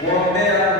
kuombea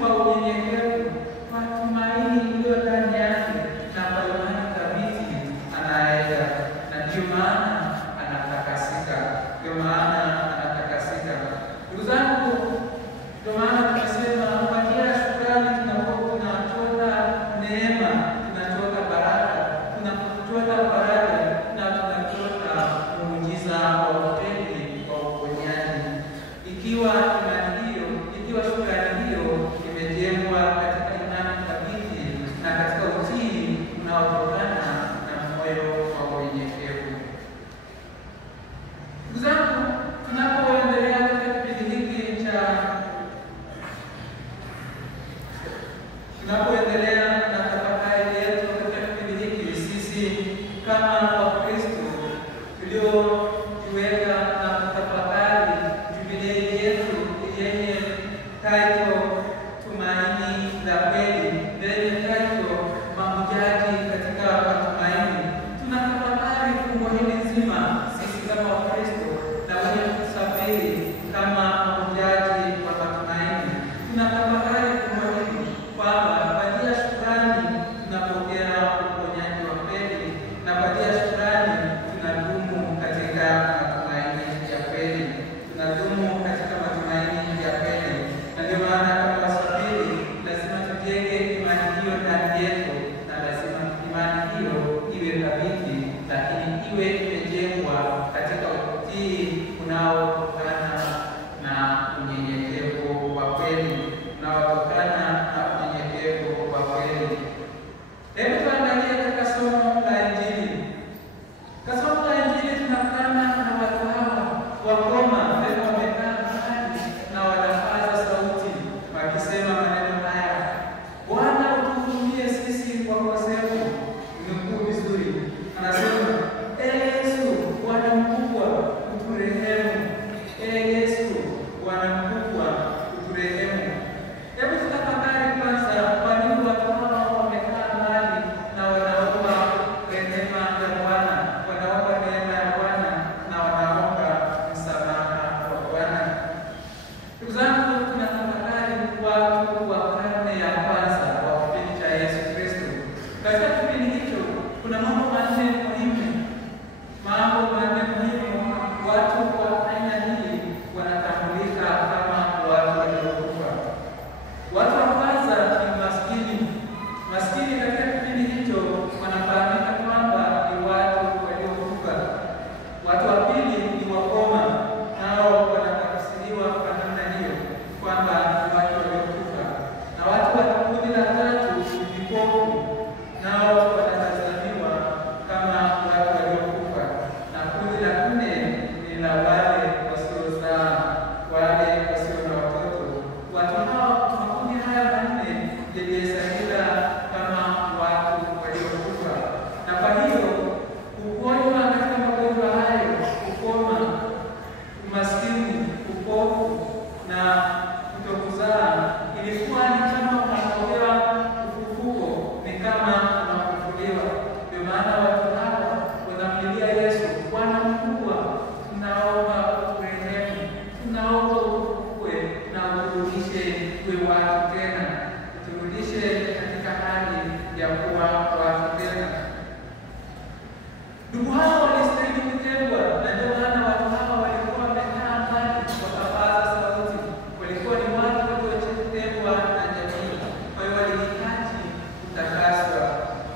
Kwa unyenyekevu, kwa tumaini tunapoendelea na tafakari yetu katika kipindi hiki, sisi kama Wakristo tuliojiweka na kutafakari jubilei yetu yenye title Tumaini la Kweli, yenye title Mahujaji katika Matumaini. Tunatafakari fungu hili nzima sisi kama Wakristo na wenye kusafiri kama mahujaji wa matumaini. Tunatafakari fungu hili kwamba kwa njia ya shukrani tunapokea uponyaji wa kweli, na kwa njia ya shukrani tunadumu katika matumaini ya kweli. Tunadumu katika matumaini ya kweli. Na ndio maana kama wasafiri lazima tujenge imani hiyo ndani yetu, na lazima imani hiyo iwe thabiti, lakini iwe imejengwa katika utii unaotokana na unyenyekevu wa kweli, unaotokana na unyenyekevu wa kweli. Hebu tuangalie katika somo la Injili. Katika somo la Injili tunakutana na watu hawa wakoma ambao wamekaa mahali na wanapaza sauti wakisema maneno haya: Bwana, utuhurumie sisi wakosefu. Nukuu vizuri, anasema, Yesu Bwana mkubwa, uturehemu. Yesu Bwana mkubwa, uturehemu. Hebu tutafakari kwanza, kwa nini watu hawa wamekaa mahali na wanaomba rehema ya Bwana, wanaomba neema ya Bwana, na wanaomba msamaha wa Bwana. Ndugu zangu, tunatafakari watu wa karne ya kwanza wa kipindi cha Yesu Kristo. Katika kipindi hicho kuna mambo manne muhimu. Watu wa aina hii wanatambulika kama watu waliokufa. Watu wa kwanza ni maskini. Maskini katika kipindi hicho wanafahamika kwamba ni watu waliokufa. Watu wa pili ni wakoma, nao wanatafsiriwa kwa namna hiyo kwamba ni watu waliokufa. Na watu wa kundi la tatu ni vipofu, nao wanatazamiwa kama watu waliokufa. Na kundi la nne ni la wale wasiozaa, wale wasio na watoto. Watu hao, makundi haya manne yalihesabiwa kama watu waliokufa. Na kwa hiyo kuponywa katika magonjwa hayo, ukoma, umaskini, upofu na kutokuzaa, ilikuwa ni kama unapokewa ufufuko, ni kama unafufuliwa. Ndio maana watu hawa wanamlilia Yesu: Bwana mkubwa, tunaomba uturehemu, tunaomba utufufue na uturudishe tuwe watu tena, uturudishe katika hali ya kuwa watu tena. Ndugu hawa walistahili kutengwa, na ndio maana watu hawa walikuwa wamekaa mbali wakapaza sauti. Walikuwa ni watu waliotengwa na jamii, kwa hiyo walihitaji kutakaswa,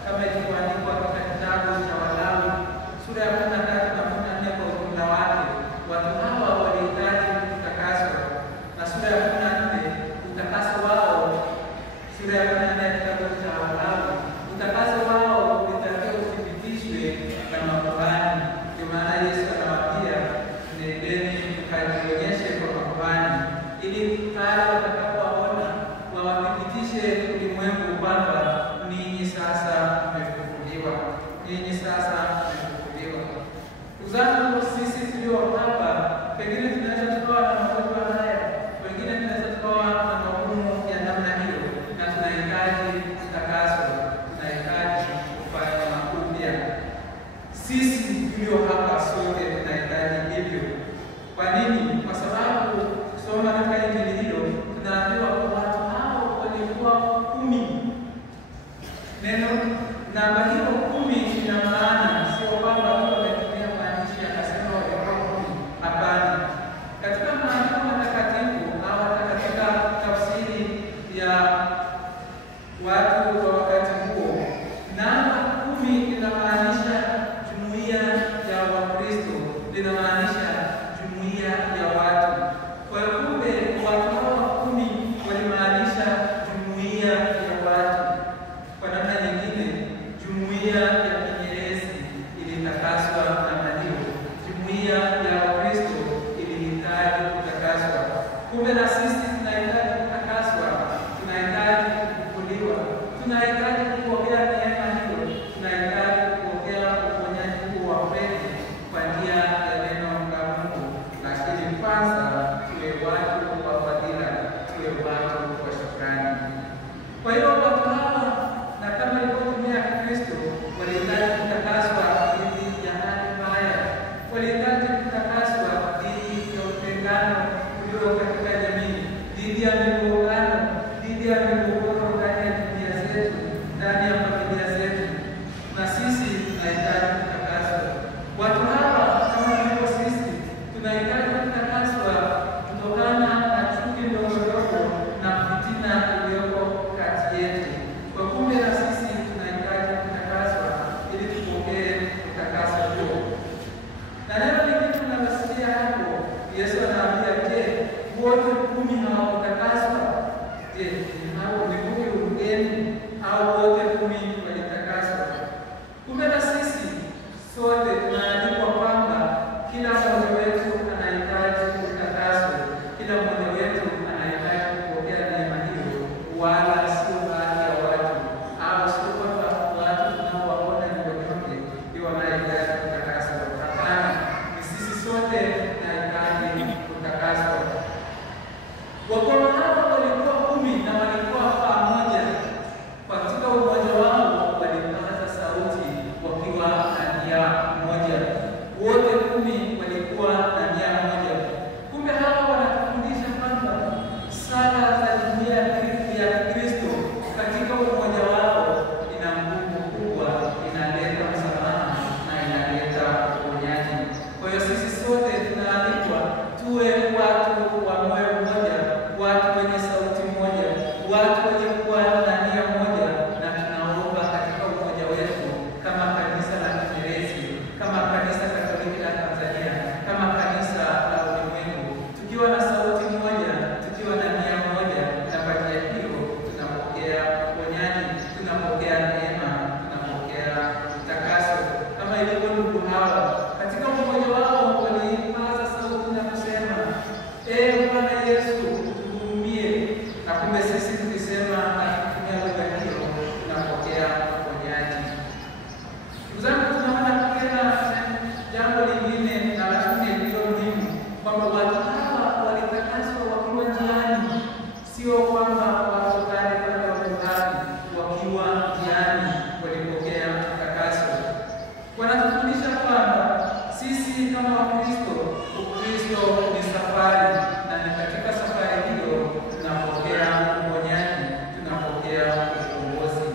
kama ilivyoandikwa katika kitabu cha Walawi sura ya 13 na 14 kwa ujumla wake. Watu hawa walihitaji kutakaswa, na sura ya 14 utakaso wao, sura ya 14 ya kitabu cha Walawi, utakaso wao ulitakiwa uthibitishwe na makuhani. Ndio maana Yesu anawaambia, nendeni mkajionyeshe kwa makuhani, ili pale watakapowaona wawathibitishe ulimwengu kwamba ninyi sasa mmefufuliwa, ninyi sasa mmefufuliwa. Ndugu zangu, sisi tulio hapa pengine tunaweza tukawa na magonjwa haya, wengine tunaweza tukawa na magumu ya namna hiyo, na tunahitaji kutakaswa, tunahitaji kufanya upya. Sisi tulio hapa sote tunahitaji hivyo. Kwa nini? Kwa sababu kusoma katika Injili hiyo tunaambiwa watu hao walikuwa 10. Neno namba hiyo 10 ina maana sio kwamba watu wametumia maandishi yakasema walikuwa 10. Hapana. Katika maandiko matakatifu au katika tafsiri ya watu wa wakati huo, namba 10 inamaanisha jumuiya ya Wakristo, linamaanisha jumuiya ya watu. Kwa hiyo kumbe watu hawa 10 walimaanisha jumuiya ya watu. Kwa namna nyingine, jumuiya ya Kinyerezi ilitakaswa. Tunahitaji kupokea neema hiyo, tunahitaji kupokea uponyaji huu wa kweli kwa njia ya neno la Mungu, lakini kwanza tuwe watu wa fadhila, tuwe watu wa shukrani. Kwa hiyo watu hawa, na kama ilivyotumia Kristo, walihitaji kutakaswa dhidi ya hali mbaya, walihitaji kutakaswa dhidi ya utengano ulio katika jamii, dhidi ya migongano, dhidi ya migogoro ndani ya dunia zetu, ndani ya familia zetu, na sisi tunahitaji kutakaswa. Watu hawa kama vile sisi tunahitaji kutakaswa kutokana na chuki ndogo ndogo na fitina iliyoko kati yetu. Kwa kumbe na sisi tunahitaji kutakaswa ili tupokee kutakaswa huo. Na neno lingine tunalosikia hapo, Yesu anaambia, je, wote 10 hawakutakaswa? Je, hao ni 10 ugeni au wote 10 walitakaswa? Kumbe na sisi sote tunaalikwa kwamba kila mmoja wetu anahitaji kutakaswa, kila mmoja wetu anahitaji kupokea neema hiyo, wala sio baadhi ya watu, au sio kwamba watu tunaowaona ni wanyonge ndio wanahitaji kutakaswa. Hapana, ni sisi sote tunahitaji kutakaswa. Wakoro hawa walikuwa 10 na walikuwa pamoja. Katika umoja wao walipaza sauti wakiwa na nia moja. Wote 10 walikuwa na nia moja. Kumbe hawa wanatufundisha kwamba sala za jumuiya ya Kristo katika umoja wao ina nguvu kubwa, inaleta msamaha na inaleta uponyaji. Kwa hiyo sisi sote tunaalikwa tuwe watu wa moyo mmoja, watu wenye sauti moja, watu wenye kuwa na nia moja, na tunaomba katika umoja wetu kama kanisa la Kiingerezi, kama kanisa Katoliki la Tanzania, kama kanisa la ulimwengu, tukiwa na sauti moja, tukiwa na nia moja, na kwa njia hiyo tunapokea uponyaji, tunapokea neema, tunapokea utakaso. Kama ilivyo ndugu hawa katika umoja wao walipaza sauti na kusema, Bwana Yesu tuhurumie. Na kumbe sisi tukisema na kutumia lugha hiyo tunapokea uponyaji. Ndugu zangu, tunaona tena jambo lingine na la pili lililo muhimu, kwamba watu hawa walitakaswa wakiwa njiani, sio kwamba watu kale kwenda wakutani, wakiwa njiani walipokea utakaso. Wanatufundisha kwamba sisi kama Wakristo, Ukristo ni safari, na katika safari hiyo tunapokea uponyaji, tunapokea ukombozi.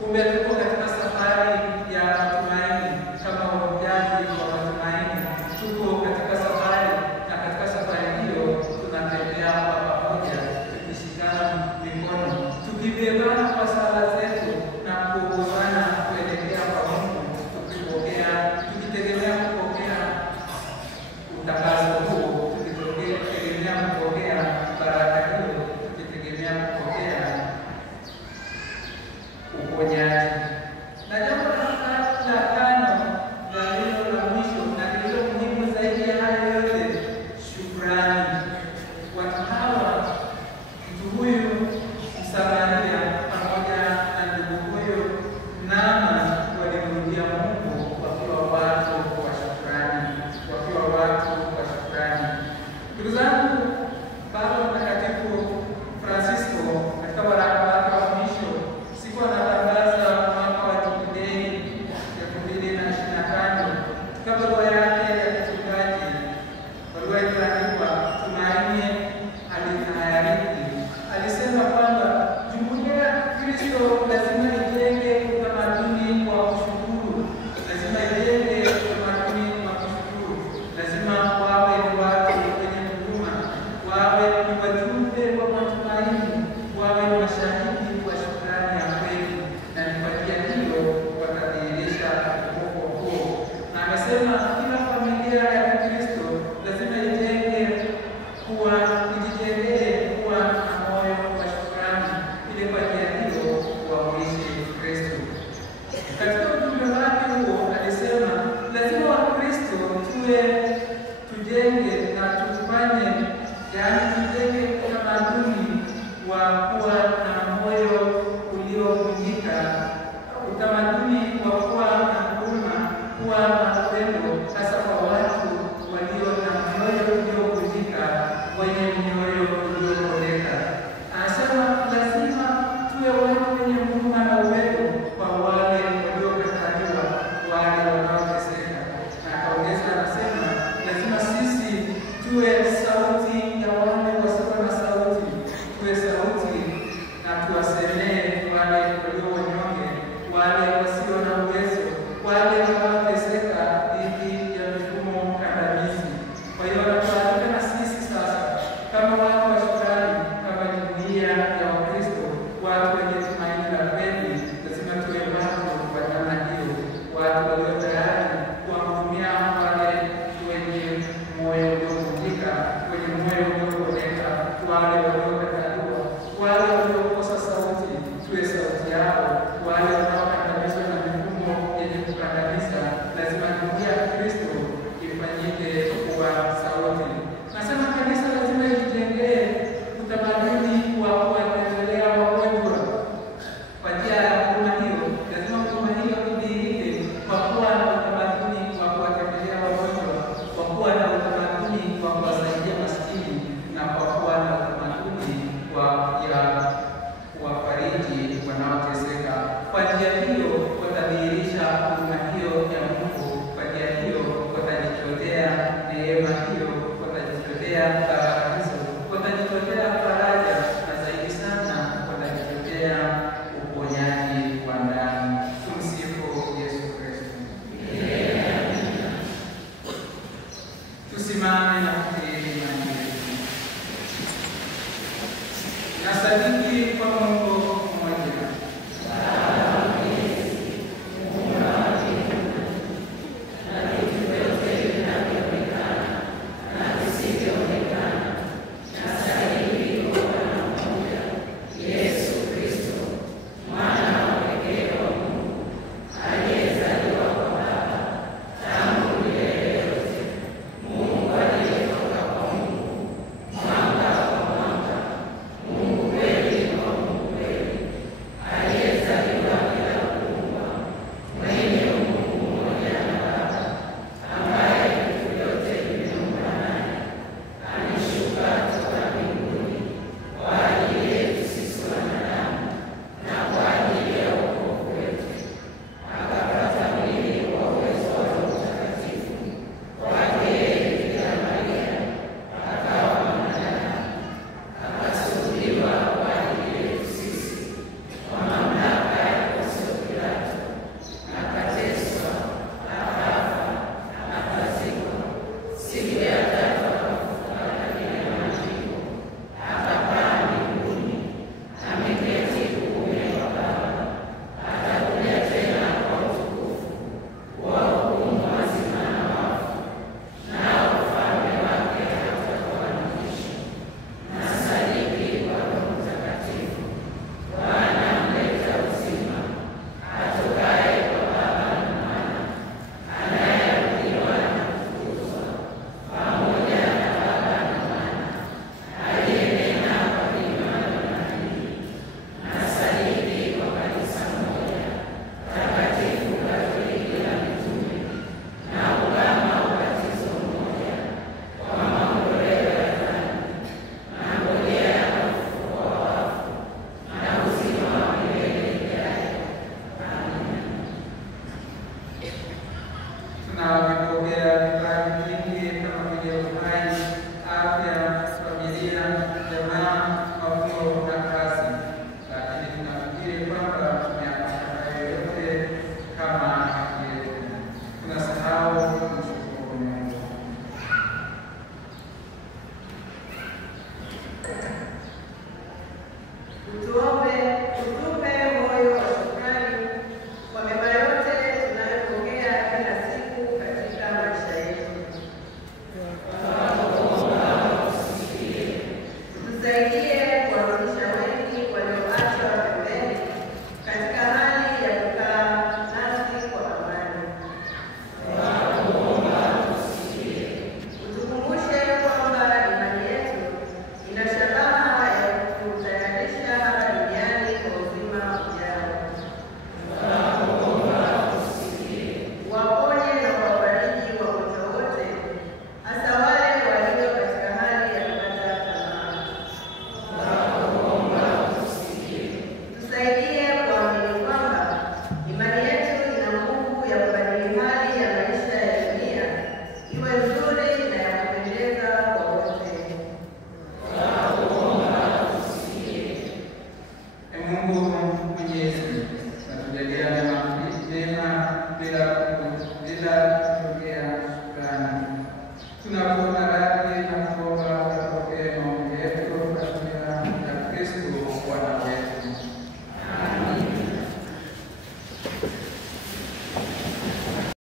Kumbe tuko katika safari ya matumaini, kama wahujaji wa matumaini. Tuko katika safari, na katika safari hiyo tunatembea kwa pamoja, tukishikana mikono, tukibebana kwa sala zetu na kuongozana kuelekea kwa Mungu, tukitegemea kupokea utakaso huo, tukitegemea kupokea baraka hiyo, tukitegemea kupokea uponyaji.